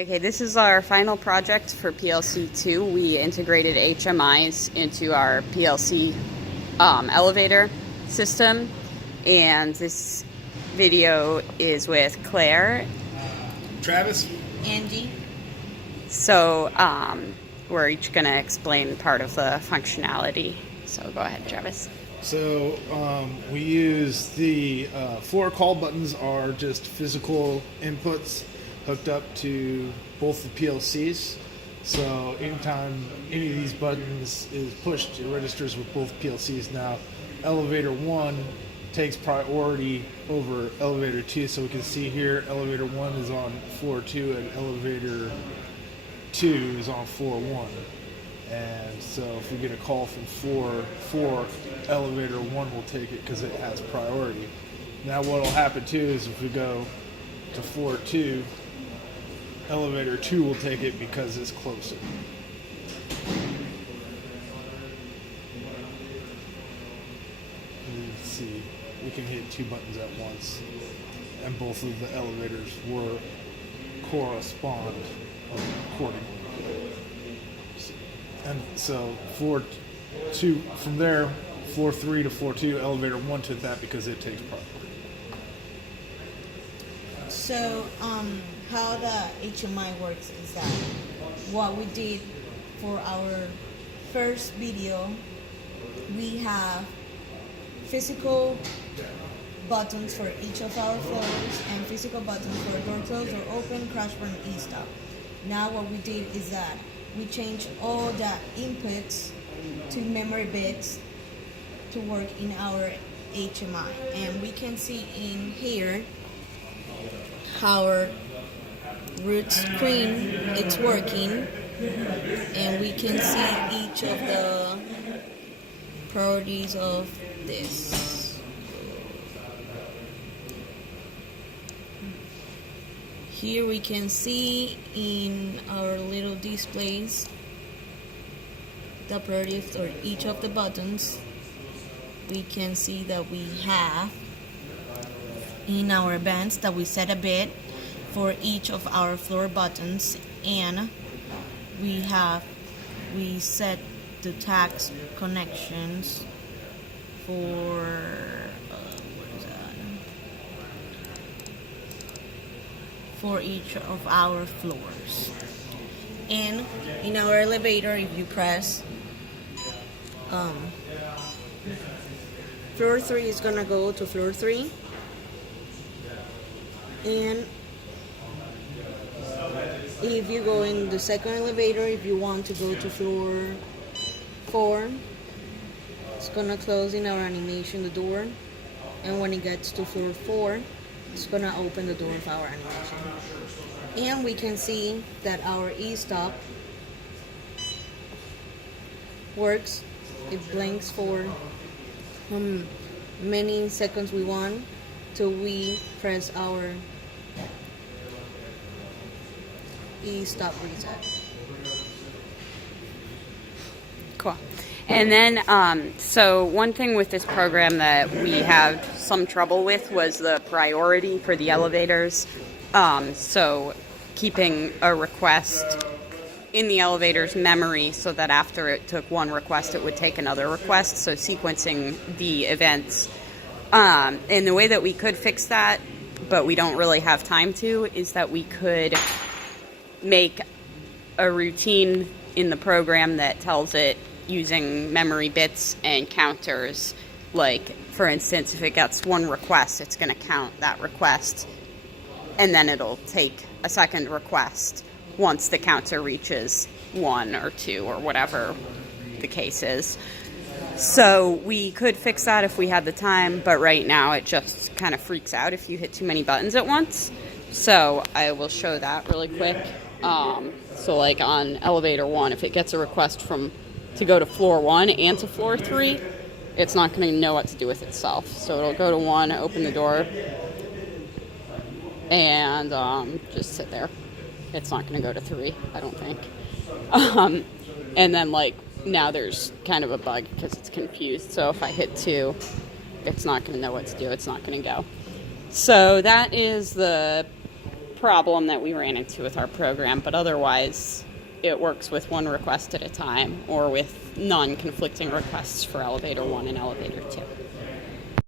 Okay, this is our final project for PLC 2. We integrated HMIs into our PLC elevator system, and this video is with Claire. Travis. Angie. So we're each going to explain part of the functionality. So go ahead, Travis. So we use the floor call buttons are just physical inputs hooked up to both the PLCs. So anytime any of these buttons is pushed, it registers with both PLCs. Now, elevator 1 takes priority over elevator 2. So we can see here, elevator 1 is on floor 2 and elevator 2 is on floor 1. And so if we get a call from floor 4, elevator 1 will take it because it has priority. Now what will happen too is if we go to floor 2, elevator 2 will take it because it's closer. And you can see we can hit 2 buttons at once, and both of the elevators will correspond accordingly. And so floor 2, from there, floor 3 to floor 2, elevator 1 took that because it takes priority. So, how the HMI works is that what we did for our first video, we have physical buttons for each of our floors and physical buttons for door close or open, crash burn, e-stop. Now what we did is that we changed all the inputs to memory bits to work in our HMI, and we can see in here our root screen, it's working, and we can see each of the priorities of this. Here we can see in our little displays the priorities for each of the buttons. We can see that we have in our bands that we set a bit for each of our floor buttons, and we set the tags connections for for each of our floors. And in our elevator, if you press floor 3 is gonna go to floor 3, and if you go in the second elevator, if you want to go to floor 4, it's gonna close in our animation the door, and when it gets to floor 4, it's gonna open the door of our animation. And we can see that our e-stop works. It blinks for many seconds we want till we press our e-stop reset. Cool. And then, so one thing with this program that we had some trouble with was the priority for the elevators. So keeping a request in the elevator's memory so that after it took one request, it would take another request. So sequencing the events. And the way that we could fix that, but we don't really have time to, is that we could make a routine in the program that tells it using memory bits and counters. Like, for instance, if it gets one request, it's going to count that request, and then it'll take a second request once the counter reaches 1 or 2 or whatever the case is. So we could fix that if we had the time, but right now it just kind of freaks out if you hit too many buttons at once. So I will show that really quick. So like on elevator 1, if it gets a request to go to floor 1 and to floor 3, it's not going to know what to do with itself. So it'll go to 1, open the door, and just sit there. It's not going to go to 3, I don't think. And then like now there's kind of a bug because it's confused. So if I hit 2, it's not going to know what to do. It's not going to go. So that is the problem that we ran into with our program, but otherwise it works with one request at a time or with non-conflicting requests for elevator 1 and elevator 2.